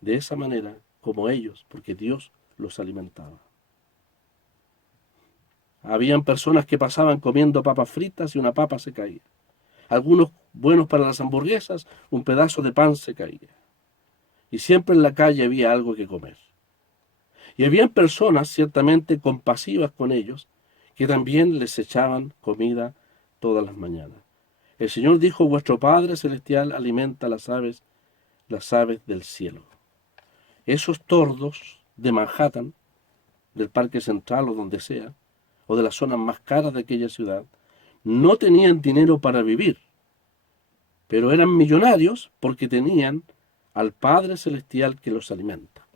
de esa manera como ellos, porque Dios los alimentaba. Habían personas que pasaban comiendo papas fritas y una papa se caía. Algunos buenos para las hamburguesas, un pedazo de pan se caía. Y siempre en la calle había algo que comer. Y habían personas ciertamente compasivas con ellos, que también les echaban comida todas las mañanas. El Señor dijo, vuestro Padre Celestial alimenta las aves del cielo. Esos tordos de Manhattan, del Parque Central o donde sea, o de las zonas más caras de aquella ciudad, no tenían dinero para vivir, pero eran millonarios porque tenían al Padre Celestial que los alimenta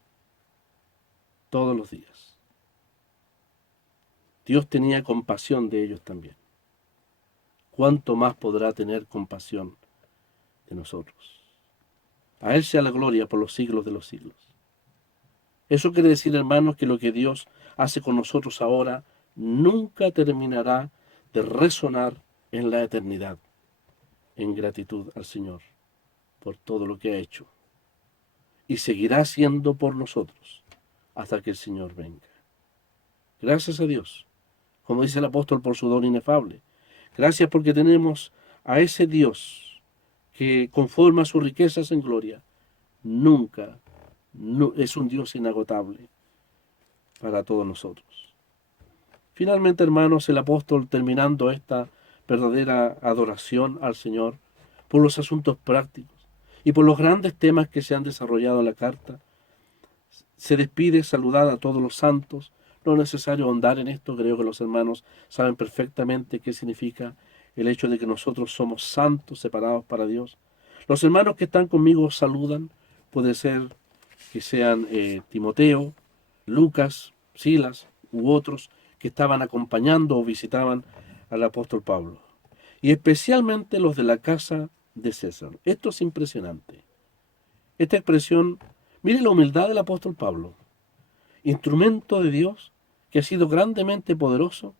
todos los días. Dios tenía compasión de ellos también. ¿Cuánto más podrá tener compasión de nosotros? A Él sea la gloria por los siglos de los siglos. Eso quiere decir, hermanos, que lo que Dios hace con nosotros ahora nunca terminará de resonar en la eternidad, en gratitud al Señor por todo lo que ha hecho. Y seguirá siendo por nosotros hasta que el Señor venga. Gracias a Dios, como dice el apóstol, por su don inefable. Gracias porque tenemos a ese Dios que conforme a sus riquezas en gloria, nunca es un Dios inagotable para todos nosotros. Finalmente, hermanos, el apóstol, terminando esta verdadera adoración al Señor por los asuntos prácticos y por los grandes temas que se han desarrollado en la carta, se despide saludada a todos los santos. No es necesario ahondar en esto, creo que los hermanos saben perfectamente qué significa el hecho de que nosotros somos santos, separados para Dios. Los hermanos que están conmigo saludan, puede ser que sean Timoteo, Lucas, Silas u otros que estaban acompañando o visitaban al apóstol Pablo. Y especialmente los de la casa de César. Esto es impresionante. Esta expresión, mire la humildad del apóstol Pablo. Instrumento de Dios que ha sido grandemente poderoso,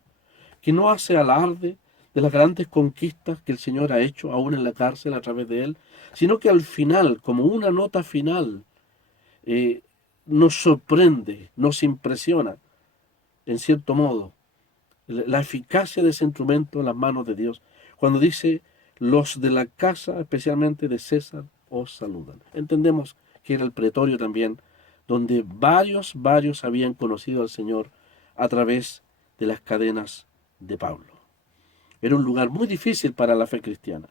que no hace alarde de las grandes conquistas que el Señor ha hecho aún en la cárcel a través de él, sino que al final, como una nota final, nos sorprende, nos impresiona, en cierto modo, la eficacia de ese instrumento en las manos de Dios, cuando dice, los de la casa, especialmente de César, os saludan. Entendemos que era el pretorio también, donde varios habían conocido al Señor a través de las cadenas de Pablo. Era un lugar muy difícil para la fe cristiana.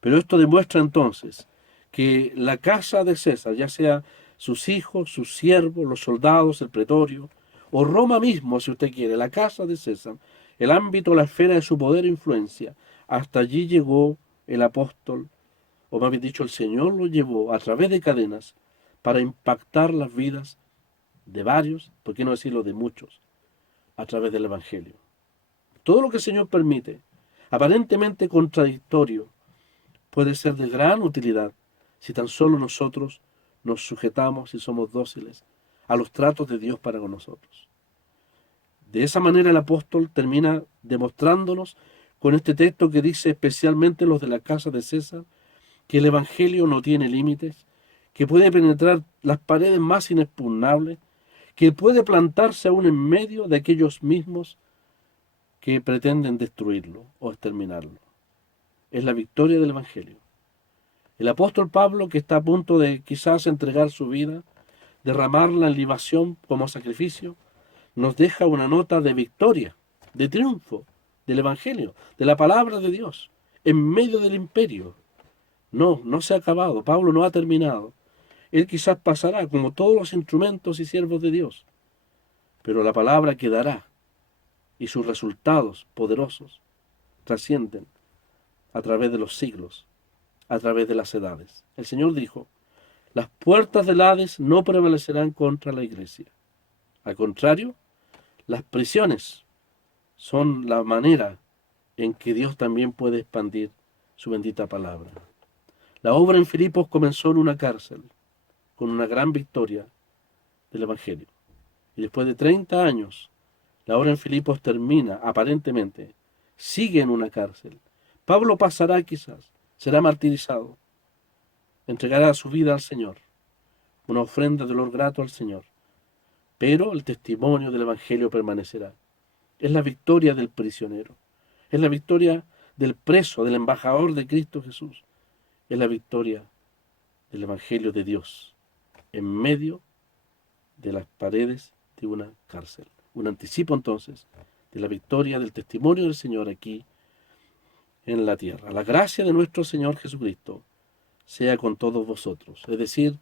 Pero esto demuestra entonces que la casa de César, ya sea sus hijos, sus siervos, los soldados, el pretorio, o Roma mismo, si usted quiere, la casa de César, el ámbito, la esfera de su poder e influencia, hasta allí llegó el apóstol, o más bien dicho, el Señor lo llevó a través de cadenas para impactar las vidas de varios, por qué no decirlo de muchos, a través del Evangelio. Todo lo que el Señor permite, aparentemente contradictorio, puede ser de gran utilidad si tan solo nosotros nos sujetamos y somos dóciles a los tratos de Dios para con nosotros. De esa manera el apóstol termina demostrándonos con este texto que dice especialmente los de la casa de César, que el Evangelio no tiene límites, que puede penetrar las paredes más inexpugnables, que puede plantarse aún en medio de aquellos mismos que pretenden destruirlo o exterminarlo. Es la victoria del Evangelio. El apóstol Pablo, que está a punto de quizás entregar su vida, derramarla en libación como sacrificio, nos deja una nota de victoria, de triunfo del Evangelio, de la palabra de Dios, en medio del imperio. No se ha acabado, Pablo no ha terminado. Él quizás pasará como todos los instrumentos y siervos de Dios, pero la palabra quedará y sus resultados poderosos trascienden a través de los siglos, a través de las edades. El Señor dijo, las puertas del Hades no prevalecerán contra la iglesia. Al contrario, las prisiones son la manera en que Dios también puede expandir su bendita palabra. La obra en Filipos comenzó en una cárcel, con una gran victoria del Evangelio. Y después de 30 años, la obra en Filipos termina, aparentemente, sigue en una cárcel. Pablo pasará quizás, será martirizado, entregará su vida al Señor, una ofrenda de olor grato al Señor. Pero el testimonio del Evangelio permanecerá. Es la victoria del prisionero. Es la victoria del preso, del embajador de Cristo Jesús, es la victoria del Evangelio de Dios en medio de las paredes de una cárcel. Un anticipo entonces de la victoria del testimonio del Señor aquí en la tierra. La gracia de nuestro Señor Jesucristo sea con todos vosotros. Es decir,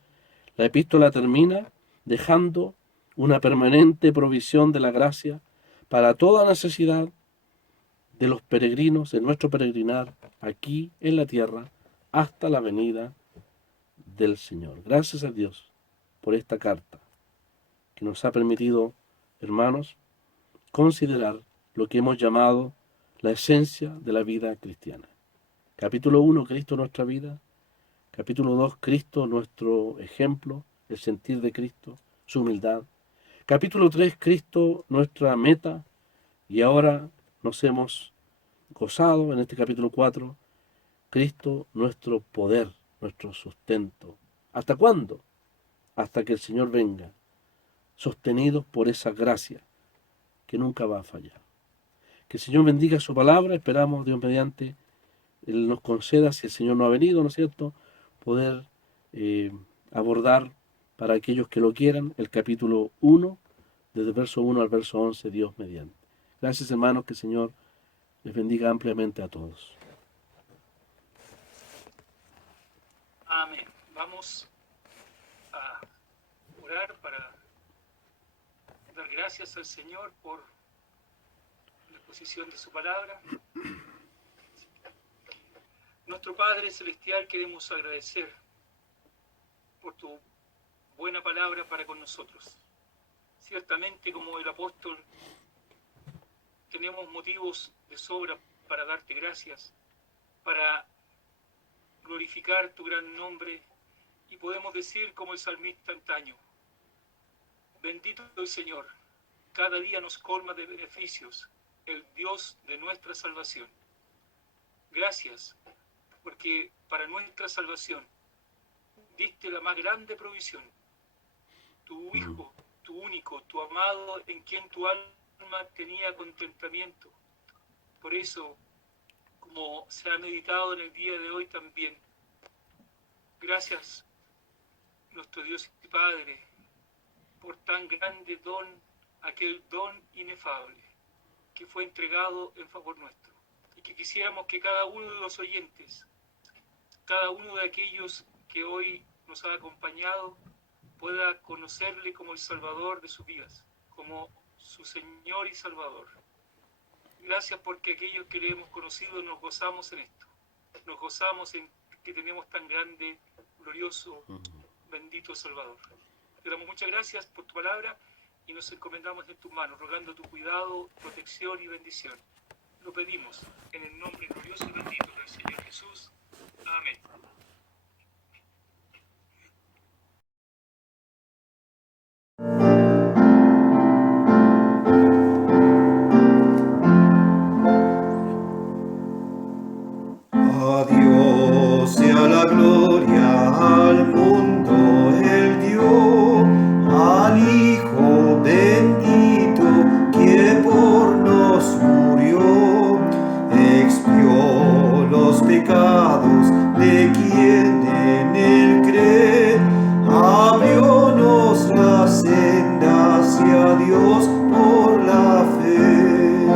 la epístola termina dejando una permanente provisión de la gracia para toda necesidad de los peregrinos en nuestro peregrinar aquí en la tierra hasta la venida del Señor. Gracias a Dios por esta carta que nos ha permitido, hermanos, considerar lo que hemos llamado la esencia de la vida cristiana. Capítulo 1, Cristo nuestra vida. Capítulo 2, Cristo nuestro ejemplo, el sentir de Cristo, su humildad. Capítulo 3, Cristo nuestra meta. Y ahora nos hemos gozado en este capítulo 4, Cristo nuestro poder, nuestro sustento. ¿Hasta cuándo? Hasta que el Señor venga, sostenidos por esa gracia que nunca va a fallar. Que el Señor bendiga su palabra. Esperamos, Dios mediante, Él nos conceda, si el Señor no ha venido, ¿no es cierto?, poder abordar para aquellos que lo quieran el capítulo 1, desde el verso 1 al verso 11, Dios mediante. Gracias, hermanos, que el Señor les bendiga ampliamente a todos. Amén. Vamos a orar para dar gracias al Señor por la exposición de su palabra. Nuestro Padre Celestial, queremos agradecer por tu buena palabra para con nosotros. Ciertamente, como el apóstol, tenemos motivos de sobra para darte gracias, para glorificar tu gran nombre, y podemos decir como el salmista antaño: bendito el Señor, cada día nos colma de beneficios, el Dios de nuestra salvación. Gracias, porque para nuestra salvación diste la más grande provisión, tu Hijo, tu único, tu amado, en quien tu alma tenía contentamiento. Por eso, como se ha meditado en el día de hoy también, gracias, nuestro Dios y Padre, por tan grande don, aquel don inefable que fue entregado en favor nuestro, y que quisiéramos que cada uno de los oyentes, cada uno de aquellos que hoy nos ha acompañado, pueda conocerle como el Salvador de sus vidas, como su Señor y Salvador. Gracias, porque aquellos que le hemos conocido nos gozamos en esto, nos gozamos en que tenemos tan grande, glorioso, bendito Salvador. Te damos muchas gracias por tu palabra y nos encomendamos en tus manos, rogando tu cuidado, protección y bendición. Lo pedimos en el nombre glorioso y bendito del Señor Jesús. Amén. A Dios sea la gloria, al mundo Él dio, al Hijo bendito que por nos murió, expió los pecados de quien en Él cree, abriónos la senda hacia Dios por la fe.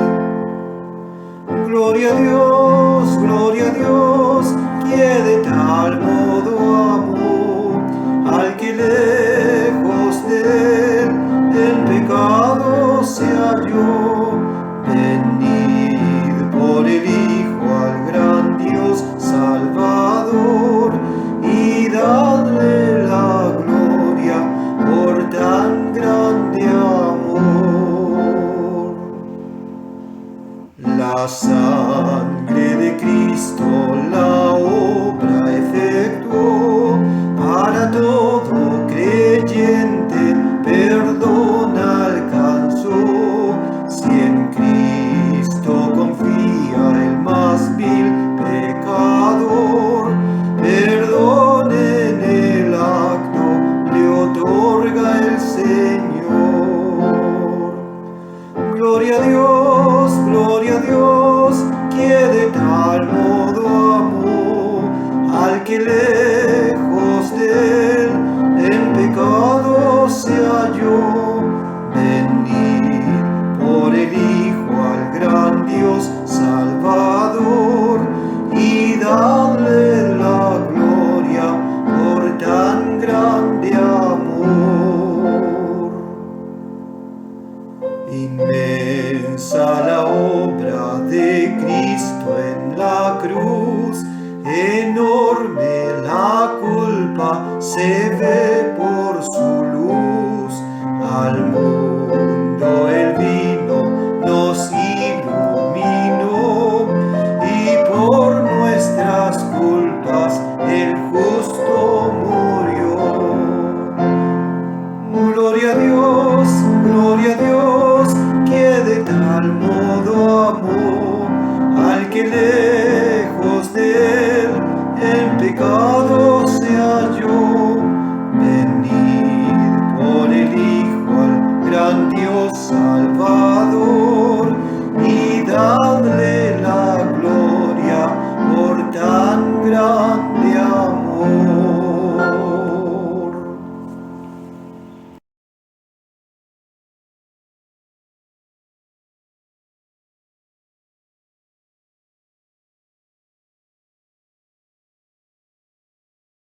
Gloria a Dios, que de tal modo amó al que lejos de él el pecado se halló. Venid por el Hijo al gran Dios Salvador y dadle la gloria por tan grande amor. La sangre de Cristo la obra efectuó, para todo creyente perdón alcanzó. Si en Cristo confía el más vil pecador, perdón en el acto le otorga el Señor. Gloria a Dios, que de tal que lejos de él en pecado se halló. Venid por el Hijo al gran Dios Salvador y dadle la gloria por tan grande amor. Inmensa la obra de Cristo en la cruz, enorme la culpa se ve por su luz. Al mundo Él vino, nos iluminó, y por nuestras culpas el justo murió. Gloria a Dios, que de tal modo